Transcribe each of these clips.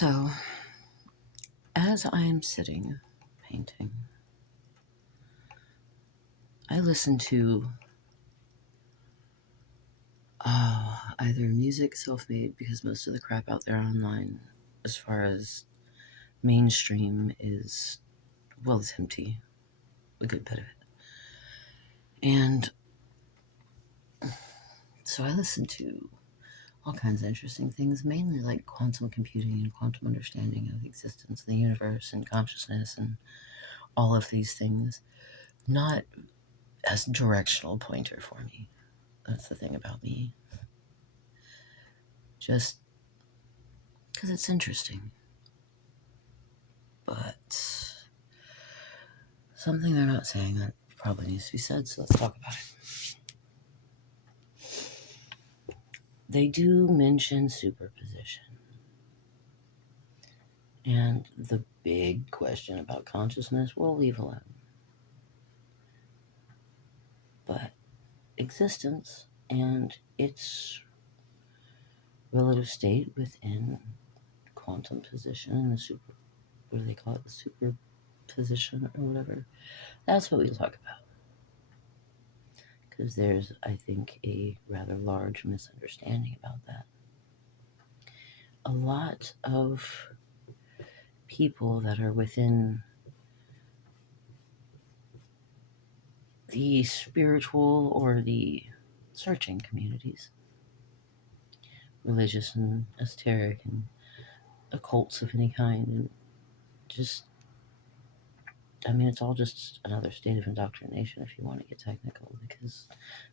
So, as I am sitting painting, I listen to either music self-made, because most of the crap out there online, as far as mainstream, is, well, it's empty, a good bit of it. And so I listen to all kinds of interesting things, mainly like quantum computing and quantum understanding of the existence of the universe and consciousness and all of these things, not as a directional pointer for me. That's the thing about me. Just because it's interesting. But something they're not saying that probably needs to be said, so let's talk about it. They do mention superposition. And the big question about consciousness we'll leave alone. But existence and its relative state within quantum position and the what do they call it? The superposition or whatever. That's what we talk about. Because there's, I think, a rather large misunderstanding about that. A lot of people that are within the spiritual or the searching communities, religious and esoteric and occults of any kind, and just, I mean, it's all just another state of indoctrination if you want to get technical, because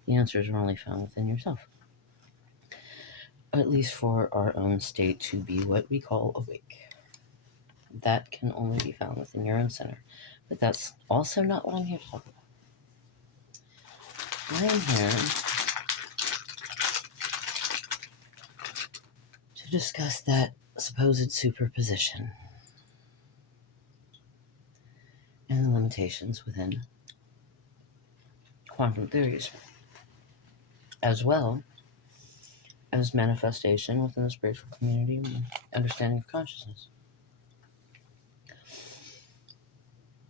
the answers are only found within yourself. At least for our own state to be what we call awake. That can only be found within your own center. But that's also not what I'm here to talk about. I'm here to discuss that supposed superposition and the limitations within quantum theories, as well as manifestation within the spiritual community and understanding of consciousness.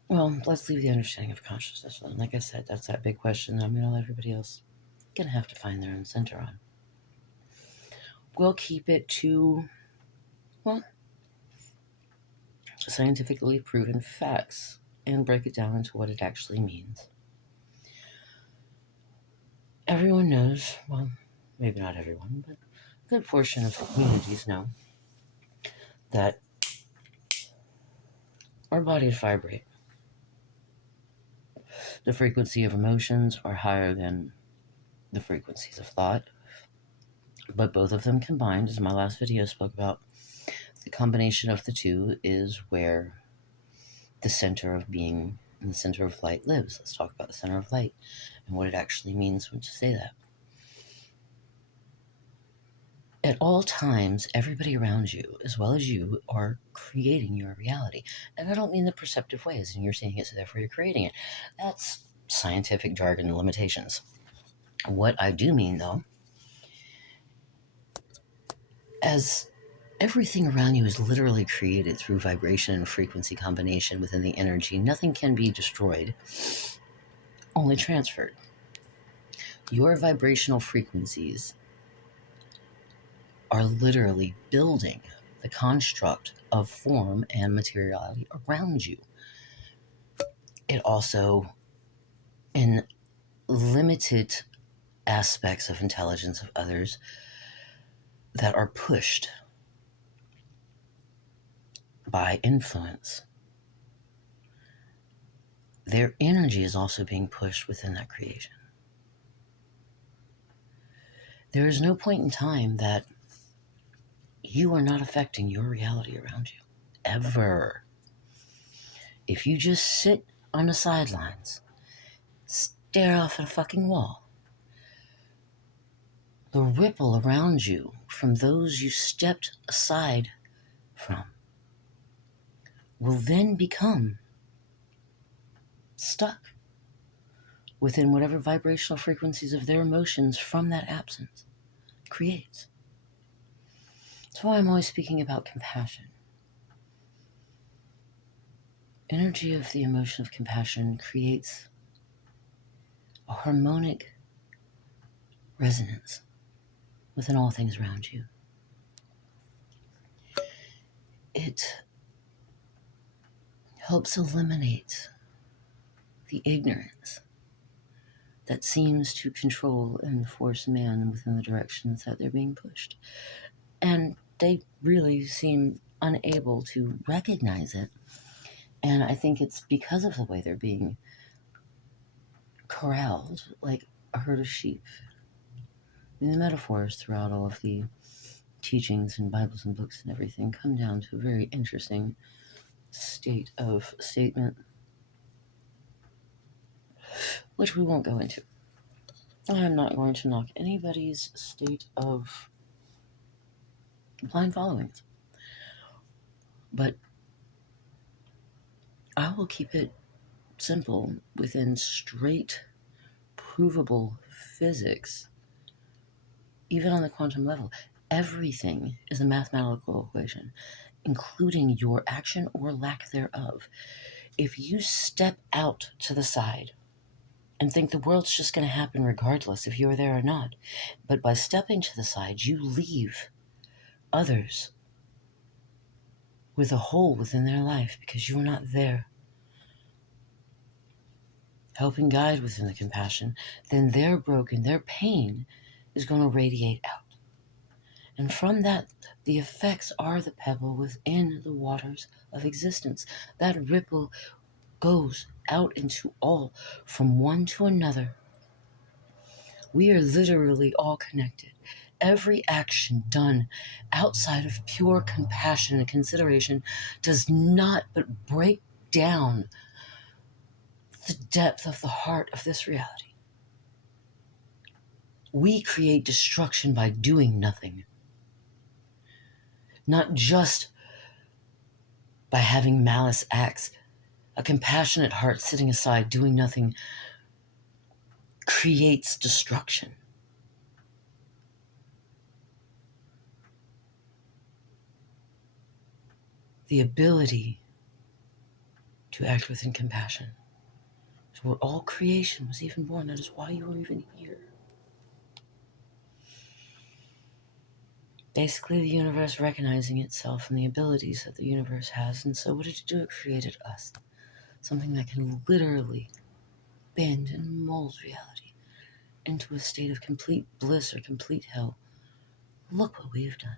Well, let's leave the understanding of consciousness. And like I said, that's that big question that I'm going to let everybody else going to have to find their own center on. We'll keep it to, well, scientifically proven facts and break it down into what it actually means. Everyone knows, well, maybe not everyone, but a good portion of communities know that our bodies vibrate. The frequency of emotions are higher than the frequencies of thought, but both of them combined, as my last video spoke about, the combination of the two is where the center of being and the center of light lives. Let's talk about the center of light and what it actually means when you say that. At all times, everybody around you, as well as you, are creating your reality. And I don't mean the perceptive ways, and you're seeing it, so therefore you're creating it. That's scientific jargon and limitations. What I do mean, though, as everything around you is literally created through vibration and frequency combination within the energy, nothing can be destroyed, only transferred. Your vibrational frequencies are literally building the construct of form and materiality around you. It also, in limited aspects of intelligence of others that are pushed by influence, their energy is also being pushed within that creation. There is no point in time that you are not affecting your reality around you, ever. If you just sit on the sidelines, stare off at a fucking wall, the ripple around you from those you stepped aside from will then become stuck within whatever vibrational frequencies of their emotions from that absence creates. That's why I'm always speaking about compassion. energy of the emotion of compassion creates a harmonic resonance within all things around you. It helps eliminate the ignorance that seems to control and force man within the directions that they're being pushed. And they really seem unable to recognize it. And I think it's because of the way they're being corralled like a herd of sheep. I mean, the metaphors throughout all of the teachings and Bibles and books and everything come down to a very interesting state of statement, which we won't go into. I'm not going to knock anybody's state of blind following, but I will keep it simple within straight, provable physics. Even on the quantum level, everything is a mathematical equation, including your action or lack thereof. If you step out to the side and think the world's just going to happen regardless if you're there or not, but by stepping to the side, you leave others with a hole within their life because you're not there helping guide within the compassion, then their broken, their pain is going to radiate out. And from that, the effects are the pebble within the waters of existence. That ripple goes out into all, from one to another. We are literally all connected. Every action done outside of pure compassion and consideration does not but break down the depth of the heart of this reality. We create destruction by doing nothing, not just by having malice acts. A compassionate heart sitting aside, doing nothing, creates destruction. The ability to act within compassion is where all creation was even born. That is why you are even here. Basically, the universe recognizing itself and the abilities that the universe has. And so what did it do? It created us. Something that can literally bend and mold reality into a state of complete bliss or complete hell. Look what we have done.